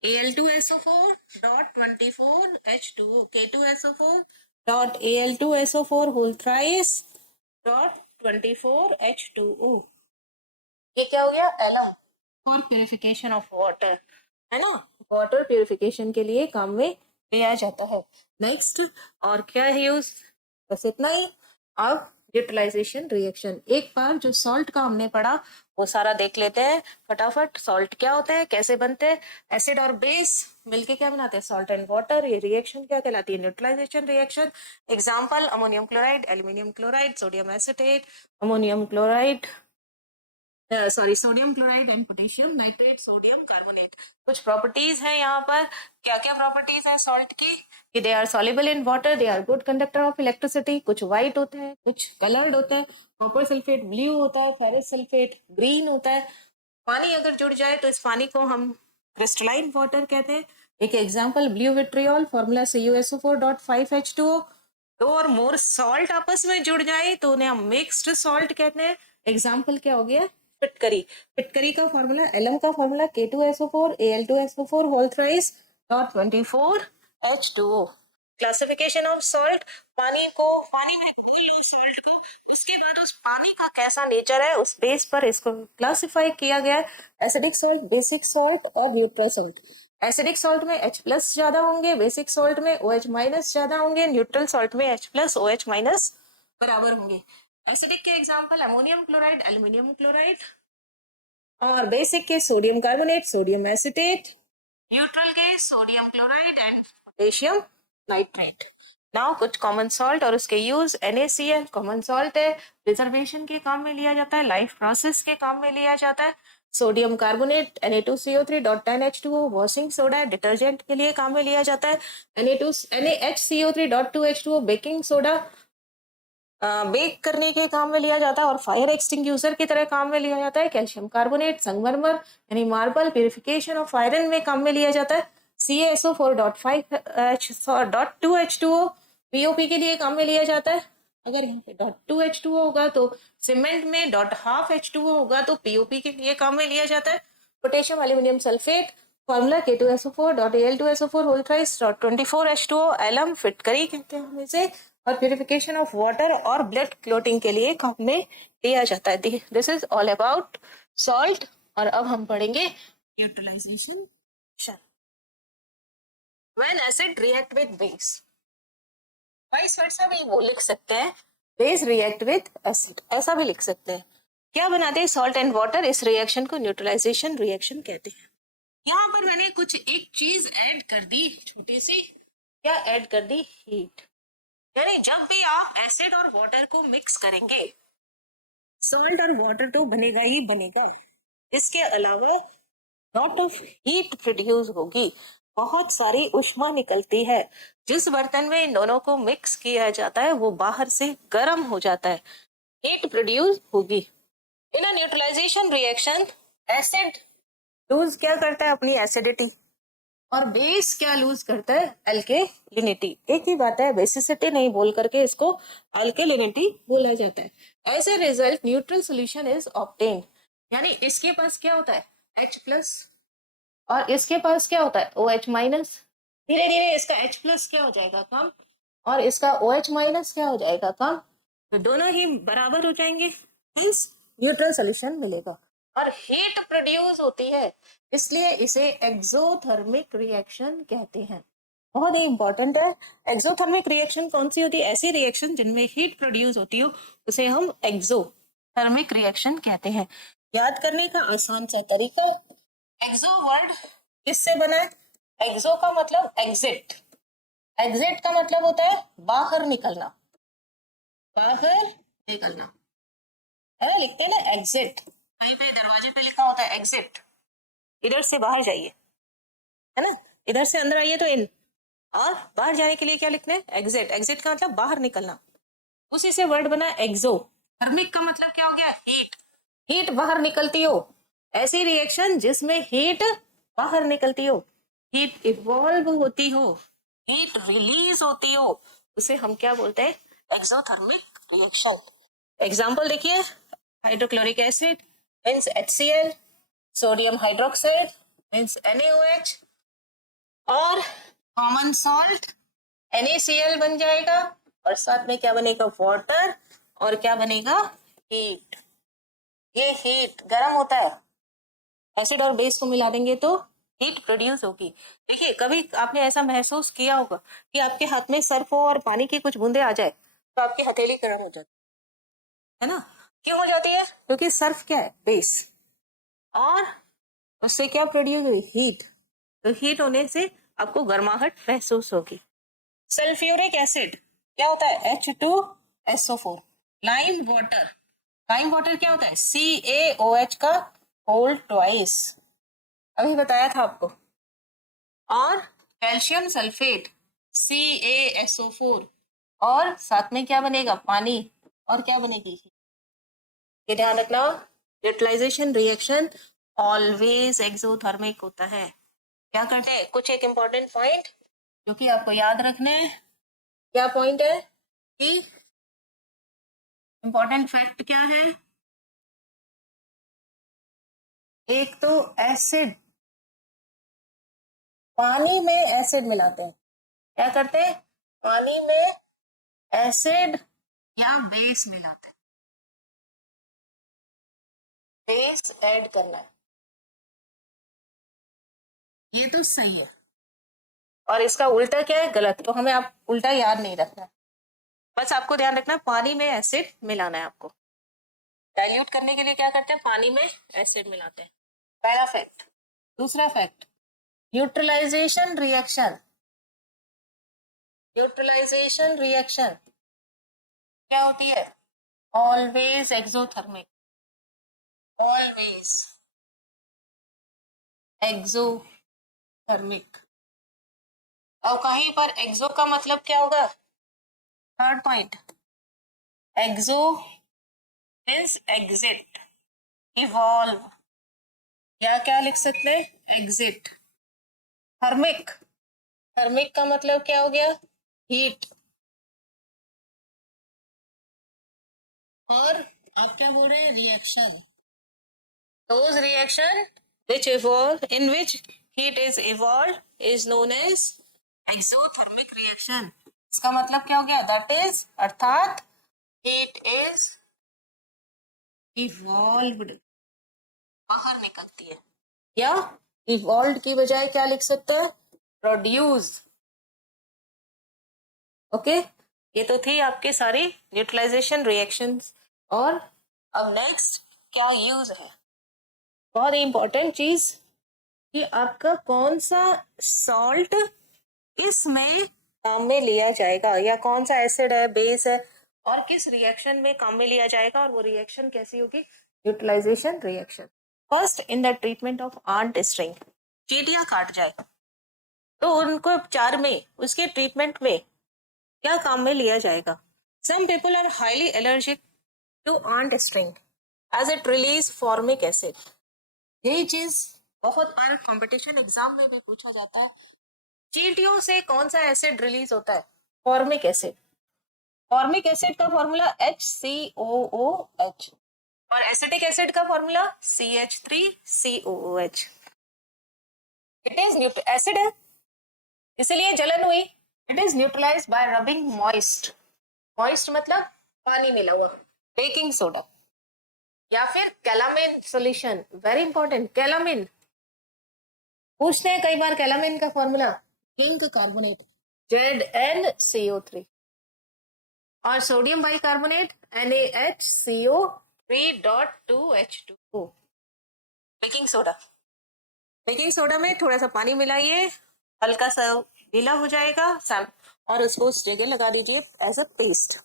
Al2SO4.24H2O, K2SO4.Al2SO4 whole thrice .24H2O। ये क्या हो गया, alum for purification of water, है ना, वाटर प्यूरिफिकेशन के लिए काम में लिया जाता है। नेक्स्ट और क्या है यूज, बस इतना ही। अब यूटिलाइजेशन रिएक्शन, एक बार जो सॉल्ट का हमने पढ़ा वो सारा देख लेते हैं फटाफट। सॉल्ट क्या होता है, कैसे बनते हैं, एसिड और बेस मिलके क्या बनाते हैं, सॉल्ट एंड वाटर। ये रिएक्शन क्या कहलाती है, neutralisation reaction. Example, ammonium chloride, aluminium chloride, sodium acetate, ammonium chloride, sodium chloride and potassium nitrate, sodium carbonate. कुछ प्रॉपर्टीज हैं यहाँ पर, क्या क्या प्रॉपर्टीज हैं सॉल्ट की, कि they are soluble in water, they are good conductor of electricity. कुछ व्हाइट होता है, कुछ कलर्ड होता है, कॉपर सल्फेट ब्लू होता है, फेरस सल्फेट ग्रीन होता है। पानी अगर जुड़ जाए तो इस पानी को हम क्रिस्टलाइन वाटर कहते हैं। एक example, blue vitriol, formula CuSO4.5H2O। दो और मोर सॉल्ट आपस में जुड़ जाए तो उन्हें हम मिक्स्ड सॉल्ट कहते हैं। एग्जाम्पल क्या हो गया, फिटकरी। फिटकरी का फॉर्मूला, एलम का formula K2SO4 Al2SO4 whole thrice .24H2O। Classification of salt, पानी में घोल लो सॉल्ट को, उसके बाद उस पानी का कैसा नेचर है उस बेस पर इसको क्लासिफाई किया गया है, एसिडिक सॉल्ट, बेसिक सॉल्ट और न्यूट्रल सॉल्ट। एसिडिक सॉल्ट में H+ ज्यादा होंगे, बेसिक सॉल्ट में OH- ज्यादा होंगे, न्यूट्रल सॉल्ट में H+ OH- बराबर होंगे। एसिडिक के example, ammonium chloride, aluminium chloride, और बेसिक के sodium carbonate, sodium acetate, neutral के sodium chloride and potassium nitrate. Now कुछ कॉमन सॉल्ट और उसके यूज। NaCl कॉमन सॉल्ट है, प्रिजर्वेशन के काम में लिया जाता है, लाइफ प्रोसेस के काम में लिया जाता है। Sodium carbonate Na2CO3.10H2O washing soda है, डिटर्जेंट के लिए काम में लिया जाता है। NaHCO3.2H2O बेकिंग सोडा बेक करने के काम में लिया जाता है और फायर एक्सटिंग्यूशर की तरह काम में लिया जाता है। कैल्शियम कार्बोनेट संगमरमर यानी मार्बल प्यूरिफिकेशन ऑफ आयरन में काम में लिया जाता है। CaSO4.5.2H2O पीओपी के लिए काम में लिया जाता है। अगर यहाँ पे .2H2O होगा तो सीमेंट में .12H2O होगा तो पीओपी के लिए काम में लिया जाता है। Potassium aluminium sulphate formula K2SO4.Al2SO4 whole thrice .24H2O alum फिटकरी कहते हैं हम इसे, और प्यूरिफिकेशन ऑफ वाटर और ब्लड क्लोटिंग के लिए काम में लिया जाता है। This is all about salt. और अब हम पढ़ेंगे neutralisation. When acid react with base, vice versa भी वो लिख सकते हैं, बेस रिएक्ट विद एसिड ऐसा भी लिख सकते हैं। क्या बनाते हैं सॉल्ट एंड वाटर, इस रिएक्शन को न्यूट्रलाइजेशन रिएक्शन कहते हैं। यहाँ पर मैंने कुछ एक चीज ऐड कर दी, छोटी सी, क्या ऐड कर दी, हीट। यानी जब भी आप एसिड और वाटर को मिक्स करेंगे सॉल्ट और वाटर तो बनेगा ही बनेगा, इसके अलावा लॉट ऑफ हीट प्रोड्यूस होगी, बहुत सारी ऊष्मा निकलती है। जिस बर्तन में इन दोनों को मिक्स किया जाता है वो बाहर से गर्म हो जाता है, हीट प्रोड्यूस होगी। In a neutralisation reaction acid lose क्या करता है, अपनी एसिडिटी, और बेस क्या लूज करता है, अल्केलिनिटी। एक ही बात है, बेसिसिटी नहीं बोल करके इसको अल्केलिनिटी बोला जाता है। As a result neutral solution is obtained, यानी इसके पास क्या होता है H प्लस और इसके पास क्या होता है OH माइनस। धीरे धीरे इसका H प्लस क्या हो जाएगा कम और इसका OH माइनस क्या हो जाएगा कम, तो दोनों ही बराबर हो जाएंगे, मींस न्यूट्रल सॉल्यूशन मिलेगा। और हीट प्रोड्यूस होती है, इसलिए इसे एक्सोथर्मिक रिएक्शन कहते हैं। बहुत ही इंपॉर्टेंट है। एक्सोथर्मिक रिएक्शन कौन सी होती है, ऐसी रिएक्शन जिनमें हीट प्रोड्यूस होती हो उसे हम एक्सोथर्मिक रिएक्शन कहते हैं। याद करने का आसान सा तरीका, एक्सो वर्ड किससे बना है, एक्सो का मतलब एग्जिट, एग्जिट का मतलब होता है बाहर निकलना, बाहर निकलना है, लिखते हैं ना एग्जिट, कहीं पे दरवाजे पे लिखा होता है एग्जिट, इधर से बाहर जाइए, है ना, इधर से अंदर आइए तो इन, और बाहर जाने के लिए क्या लिखना है एग्जिट, एग्जिट का मतलब बाहर निकलना, उसी से वर्ड बना एक्सो। थर्मिक का मतलब क्या हो गया, हीट, हीट बाहर निकलती हो, ऐसी रिएक्शन जिसमें हीट बाहर निकलती हो, हीट इवॉल्व होती हो, हीट रिलीज होती हो, उसे हम क्या बोलते हैं, एक्सोथर्मिक रिएक्शन। एग्जाम्पल देखिए, hydrochloric acid means HCl, sodium hydroxide means NaOH, और कॉमन सॉल्ट NaCl बन जाएगा, और साथ में क्या बनेगा वाटर, और क्या बनेगा हीट। ये हीट गर्म होता है, एसिड और बेस को मिला देंगे तो हीट प्रोड्यूस होगी। देखिए कभी आपने ऐसा महसूस किया होगा कि आपके हाथ में सर्फ हो और पानी की कुछ बूंदे आ जाए तो आपकी हथेली गर्म हो जाती है ना, क्यों हो जाती है, क्योंकि सर्फ क्या है बेस, और उससे क्या प्रोड्यूस हुई हीट, तो हीट होने से आपको गर्माहट महसूस होगी। सल्फ्यूरिक एसिड क्या होता है H2SO4, lime water, lime water क्या होता है CaOH का होल ट्वाइस, अभी बताया था आपको, और कैल्शियम सल्फेट CaSO4, और साथ में क्या बनेगा पानी, और क्या बनेगी, ये ध्यान रखना न्यूट्रलाइजेशन रिएक्शन ऑलवेज एक्सोथर्मिक होता है। क्या करते हैं, कुछ एक इंपॉर्टेंट पॉइंट जो कि आपको याद रखना है, क्या पॉइंट है कि इंपॉर्टेंट फैक्ट क्या है, एक तो एसिड, पानी में एसिड मिलाते हैं, क्या करते हैं पानी में एसिड या बेस मिलाते हैं, बेस ऐड करना है, ये तो सही है, और इसका उल्टा क्या है गलत, तो हमें आप उल्टा याद नहीं रखना, बस आपको ध्यान रखना पानी में एसिड मिलाना है आपको। डाइल्यूट करने के लिए क्या करते हैं पानी में एसिड मिलाते हैं। पहला फैक्ट। दूसरा fact, neutralisation reaction. Neutralisation reaction क्या होती है? Always exothermic, always exothermic. और कहीं पर एक्सो का मतलब क्या होगा? Third point, exo means exit, evolve, या क्या लिख सकते हैं? एग्जिट। थर्मिक, थर्मिक का मतलब क्या हो गया? हीट। और आप क्या बोल रहे हैं? Reaction. Those reaction which evolve, in which heat is evolved, is known as exothermic reaction. इसका मतलब क्या हो गया? That is, अर्थात heat is evolved, बाहर निकलती है। या evolved की बजाय क्या लिख सकता है? Produced। ओके, ये तो थी आपके सारी न्यूट्रलाइजेशन रिएक्शंस। और अब नेक्स्ट क्या यूज है? बहुत ही इंपॉर्टेंट चीज कि आपका कौन सा सॉल्ट इसमें काम में लिया जाएगा, या कौन सा एसिड है, बेस है, और किस रिएक्शन में काम में लिया जाएगा, और वो रिएक्शन कैसी होगी? Utilisation reaction. First, in the treatment of ant sting, चींटियां काट जाए तो उनको उपचार में, उसके ट्रीटमेंट में क्या काम में लिया जाएगा? Some people are highly allergic to ant sting as it release formic acid. यही चीज बहुत बार कंपटीशन एग्जाम में भी पूछा जाता है। चींटियों से कौन सा एसिड रिलीज होता है? Formic acid. फॉर्मिक एसिड का फॉर्मूला HCOOH, और एसिटिक एसिड का formula CH3COOH। It is acid है, इसलिए जलन हुई। It is neutralise by rubbing moist, moist मतलब पानी मिला हुआ, बेकिंग सोडा, या फिर calamine solution. Very important, calamine पूछते हैं कई बार। कैलामिन का फॉर्मूला जिंक कार्बोनेट ZnCO3, और sodium bicarbonate NaHCO3.2H2O। Baking soda, baking soda में थोड़ा सा पानी मिलाइए, हल्का सा गीला हो जाएगा, और उसको उस जगह लगा दीजिए एज अ पेस्ट।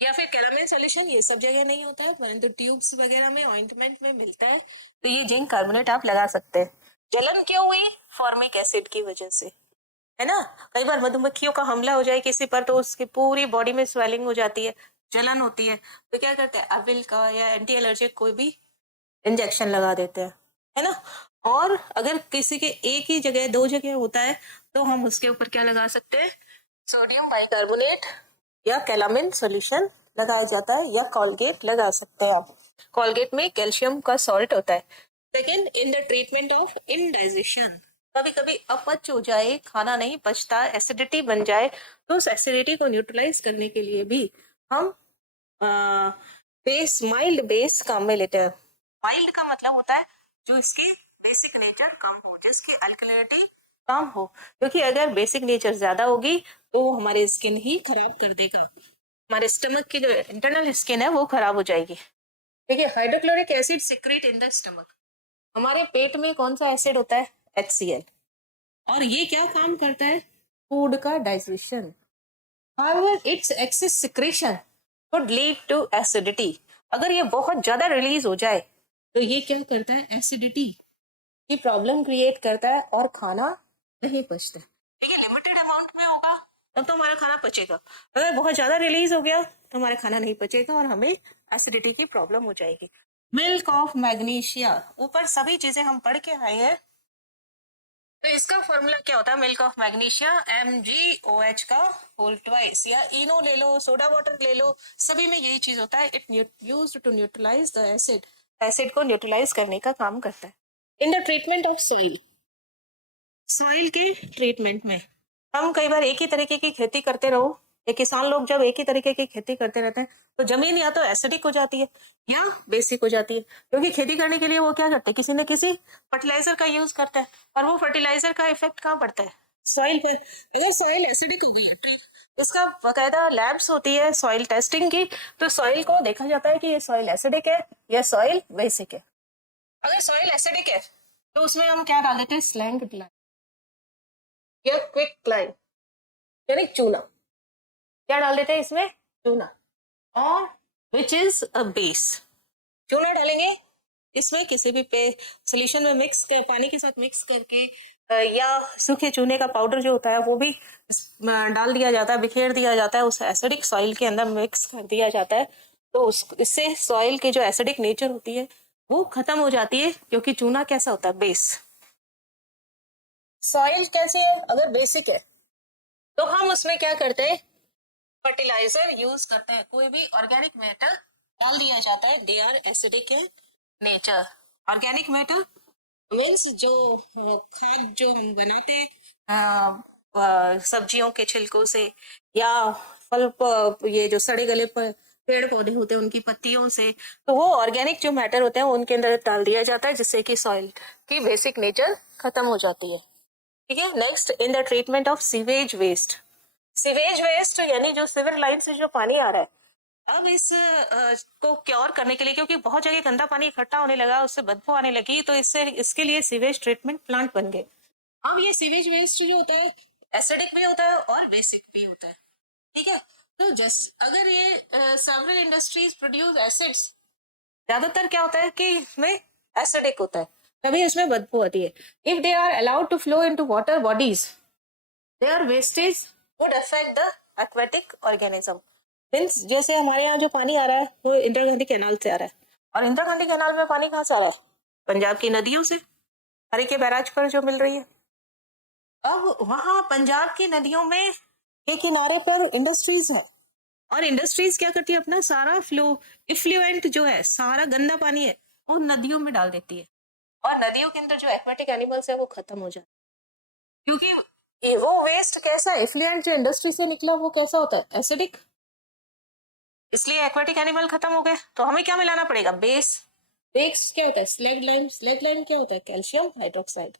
या फिर कैलामिन सॉल्यूशन ये सब जगह नहीं होता है, परंतु ट्यूब्स वगैरह में, ऑइंटमेंट में मिलता है, तो ये जिंक कार्बोनेट आप लगा सकते हैं। जलन क्यों हुई? फॉर्मिक एसिड की वजह से, है ना। कई बार मधुमक्खियों का हमला हो जाए किसी पर, तो उसकी पूरी बॉडी में स्वेलिंग हो जाती है, जलन होती है, तो क्या करते हैं? अविल का या एंटी एलर्जिक कोई भी इंजेक्शन लगा देते हैं, है ना। और अगर किसी के एक ही जगह, दो जगह होता है, तो हम उसके ऊपर क्या लगा सकते हैं? सोडियम बाइकार्बोनेट या कैलामिन सॉल्यूशन लगाया जाता है, या कोलगेट लगा सकते हैं आप। कोलगेट में कैल्शियम का सॉल्ट होता है। Second, in the treatment of indigestion, कभी कभी अपच हो जाए, खाना नहीं पचता, एसिडिटी बन जाए, तो उस एसिडिटी को न्यूट्रलाइज करने के लिए भी हम बेस, माइल्ड बेस काम में लेते हैं। माइल्ड का मतलब होता है जो इसकी बेसिक नेचर कम हो, जिसकी अल्कलिनिटी कम हो, क्योंकि अगर बेसिक नेचर ज्यादा होगी तो वो हमारे स्किन ही खराब कर देगा, हमारे स्टमक की जो इंटरनल स्किन है वो खराब हो जाएगी। देखिए, hydrochloric acid secrete in the stomach, हमारे पेट में कौन सा एसिड होता है? HCl, और ये क्या काम करता है? फूड का digestion. However, its excess secretion could lead to acidity, अगर ये बहुत ज्यादा रिलीज हो जाए तो ये क्या करता है? एसिडिटी की प्रॉब्लम क्रिएट करता है, और खाना नहीं पचता। देखिए, लिमिटेड अमाउंट में होगा तब तो हमारा खाना पचेगा, अगर बहुत ज्यादा रिलीज हो गया तो हमारा खाना नहीं पचेगा और हमें एसिडिटी की प्रॉब्लम हो जाएगी। मिल्क ऑफ मैग्नीशिया, ऊपर सभी चीजें हम पढ़ के आए हैं, तो इसका फॉर्मूला क्या होता है? मिल्क ऑफ मैग्नीशिया MgOH का होल ट्वाइस, या इनो ले लो, सोडा वाटर ले लो, सभी में यही चीज होता है। It used to neutralise the acid, acid को न्यूट्रलाइज करने का काम करता है। In the treatment of soil, soil के ट्रीटमेंट में हम कई बार एक ही तरीके की खेती करते रहो, ये किसान लोग जब एक ही तरीके की खेती करते रहते हैं तो जमीन या तो एसिडिक हो जाती है या बेसिक हो जाती है, क्योंकि खेती करने के लिए वो क्या करते हैं? किसी न किसी फर्टिलाइजर का यूज करते हैं, और वो फर्टिलाइजर का इफेक्ट कहाँ पड़ता है? सॉइल पर। अगर सॉइल एसिडिक हो गई है, इसका बाकायदा लैब्स होती है सॉइल टेस्टिंग की, तो सॉइल को देखा जाता है कि ये सॉइल एसिडिक है या सॉइल बेसिक है। अगर सॉइल एसिडिक है तो उसमें हम क्या डाल देते हैं, स्लैग लाइम या क्विक लाइम यानी चूना। क्या डाल देते हैं इसमें, चूना। और विच इज अ बेस, चूना डालेंगे इसमें किसी भी पे सोल्यूशन में मिक्स कर, पानी के साथ मिक्स करके या सूखे चूने का पाउडर जो होता है वो भी डाल दिया जाता है, बिखेर दिया जाता है, उस एसिडिक सॉइल के अंदर मिक्स कर दिया जाता है। तो उस इससे सॉइल की जो एसिडिक नेचर होती है वो खत्म हो जाती है, क्योंकि चूना कैसा होता है, बेस। सॉइल कैसी है, अगर बेसिक है तो हम उसमें क्या करते हैं, फर्टिलाइजर यूज करते हैं, कोई भी ऑर्गेनिक मैटर डाल दिया जाता है, they are acidic in nature. Organic matter means जो खाद जो हम बनाते हैं सब्जियों के छिलकों से, या फल ये जो सड़े गले पेड़ पौधे होते हैं उनकी पत्तियों से, तो वो ऑर्गेनिक जो मैटर होते हैं उनके अंदर डाल दिया जाता है, जिससे कि सॉइल की बेसिक नेचर खत्म हो जाती है। ठीक है। Next, in the treatment of sewage waste. Sewage waste यानी जो सीवर लाइन से जो पानी आ रहा है, अब इस को क्योर करने के लिए, क्योंकि बहुत जगह गंदा पानी इकट्ठा होने लगा, उससे बदबू आने लगी, तो इससे इसके लिए सीवेज ट्रीटमेंट प्लांट बन गए। अब ये सीवेज वेस्ट जो होता है एसिडिक भी होता है और बेसिक भी होता है। ठीक है। तो जस्ट अगर ये सेवरल इंडस्ट्रीज प्रोड्यूस एसिड्स, ज्यादातर क्या होता है कि इसमें एसिडिक होता है, तभी इसमें बदबू आती है। If they are allowed to flow into water bodies, their wastage would affect the aquatic organism. Means जैसे हमारे यहाँ जो पानी आ रहा है वो इंदिरा गांधी कैनाल से आ रहा है, और इंदिरा गांधी कैनाल में पानी कहाँ से आ रहा है, पंजाब की नदियों से, हरी के बैराज पर जो मिल रही है। अब वहां पंजाब की नदियों में के किनारे पर इंडस्ट्रीज है, और इंडस्ट्रीज क्या करती है, अपना सारा फ्लो इफ्लुएंट जो है, सारा गंदा पानी है वो नदियों में डाल देती है, और नदियों के अंदर जो एक्वेटिक एनिमल्स है वो खत्म हो जाते हैं। क्योंकि वो वेस्ट कैसा है, इफ्लुएंट जो इंडस्ट्री से निकला वो कैसा होता है, एसिडिक, इसलिए एक्वेटिक एनिमल खत्म हो गए। तो हमें क्या मिलाना पड़ेगा, बेस। बेस क्या होता है, स्लैग लाइम। स्लैग लाइम क्या होता है, कैल्शियम हाइड्रोक्साइड,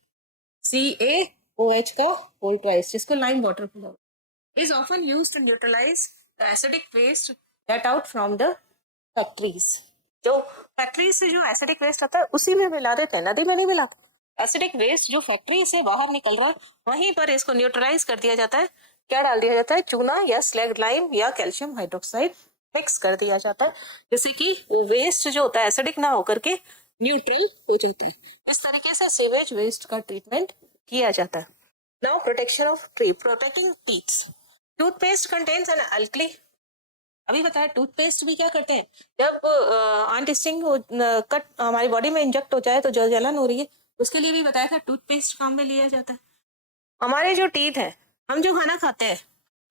CaOH का होल ट्वाइस, जिसको लाइम वाटर बोला, is often used to neutralize the acidic waste get out from the factories। जो फैक्ट्री से जो एसिडिक वेस्ट आता है उसी में मिला देते हैं, नदी में नहीं मिलाते। एसिडिक वेस्ट जो फैक्ट्री से बाहर निकल रहा है वहीं पर इसको न्यूट्रलाइज कर दिया जाता है। क्या डाल दिया जाता है, चूना या स्लैग लाइम या कैल्शियम हाइड्रोक्साइड मिक्स कर दिया जाता है, जिससे कि वो वेस्ट जो होता है एसिडिक ना होकर के न्यूट्रल हो जाता है। इस तरीके से सीवेज वेस्ट का ट्रीटमेंट किया जाता है। Now protection of tree, protecting teeths. Toothpaste contains an alkali. अभी बताया टूथपेस्ट भी क्या करते हैं, जब आंट स्टिंग कट हमारी बॉडी में इंजेक्ट हो जाए तो जो जलन हो रही है उसके लिए भी बताया था टूथपेस्ट काम में लिया जाता है। हमारे जो टीथ है, हम जो खाना खाते हैं,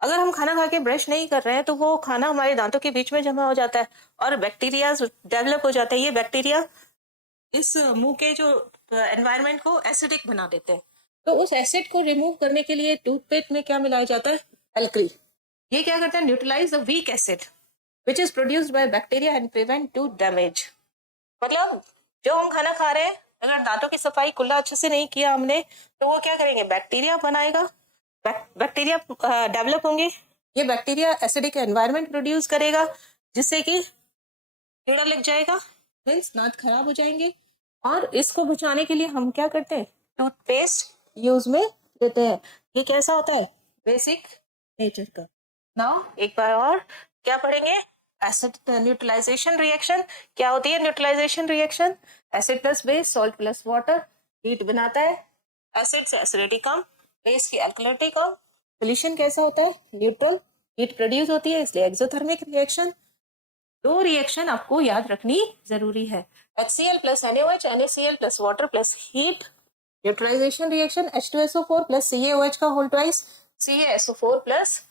अगर हम खाना खा के ब्रश नहीं कर रहे हैं तो वो खाना हमारे दांतों के बीच में जमा हो जाता है और बैक्टीरिया डेवलप हो जाते हैं। ये बैक्टीरिया इस मुंह के जो एनवायरनमेंट को एसिडिक बना देते हैं। तो उस एसिड को रिमूव करने के लिए टूथपेस्ट में क्या मिलाया जाता है, अल्कली। ये क्या करता है, neutralise the weak acid which is produced by bacteria and prevent to damage. मतलब जो हम खाना खा रहे हैं, अगर दांतों की सफाई कुल्ला अच्छे से नहीं किया हमने, तो वो क्या करेंगे, बैक्टीरिया बनाएगा, बैक्टीरिया डेवलप होंगे, ये बैक्टीरिया एसिडिक एनवायरनमेंट प्रोड्यूस करेगा, जिससे कि कीड़ा लग जाएगा, मीन्स दांत खराब हो जाएंगे। और इसको बचाने के लिए हम क्या करते हैं, टूथपेस्ट यूज में लेते हैं। ये कैसा होता है, बेसिक नेचर का। नाउ एक बार और क्या पढ़ेंगे, एसिड न्यूट्रलाइजेशन रिएक्शन। क्या होती है neutralisation reaction, acid plus base, salt plus water, heat बनाता है, एसिड से एसिडिटी कम, बेस की अल्कलिनिटी कम, सोल्यूशन कैसा होता है, न्यूट्रल, हीट प्रोड्यूस होती है इसलिए एक्सोथर्मिक रिएक्शन। दो रिएक्शन आपको याद रखनी जरूरी है, HCl plus NaOH, NaCl plus water plus heat, neutralisation reaction H2SO4 plus CaOH का whole twice, CaSO4 plus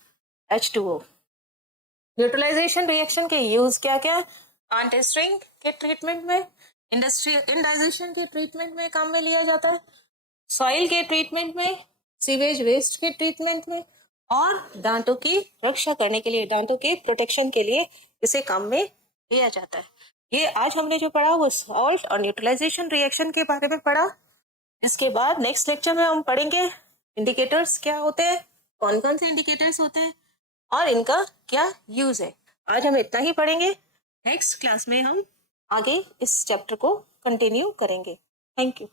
H2O। Neutralisation reaction के यूज क्या क्या, एंटीस्ट्रिंग के ट्रीटमेंट में, इंडस्ट्री इंडाइजेशन के ट्रीटमेंट में काम में लिया जाता है, सॉइल के ट्रीटमेंट में, सीवेज वेस्ट के ट्रीटमेंट में, और दांतों की रक्षा करने के लिए, दांतों के प्रोटेक्शन के लिए इसे काम में लिया जाता है। ये आज हमने जो पढ़ा वो सॉल्ट और न्यूट्रलाइजेशन रिएक्शन के बारे में पढ़ा। इसके बाद नेक्स्ट लेक्चर में हम पढ़ेंगे इंडिकेटर्स क्या होते हैं, कौन कौन से इंडिकेटर्स होते हैं और इनका क्या यूज है। आज हम इतना ही पढ़ेंगे, नेक्स्ट क्लास में हम आगे इस चैप्टर को कंटिन्यू करेंगे। Thank you.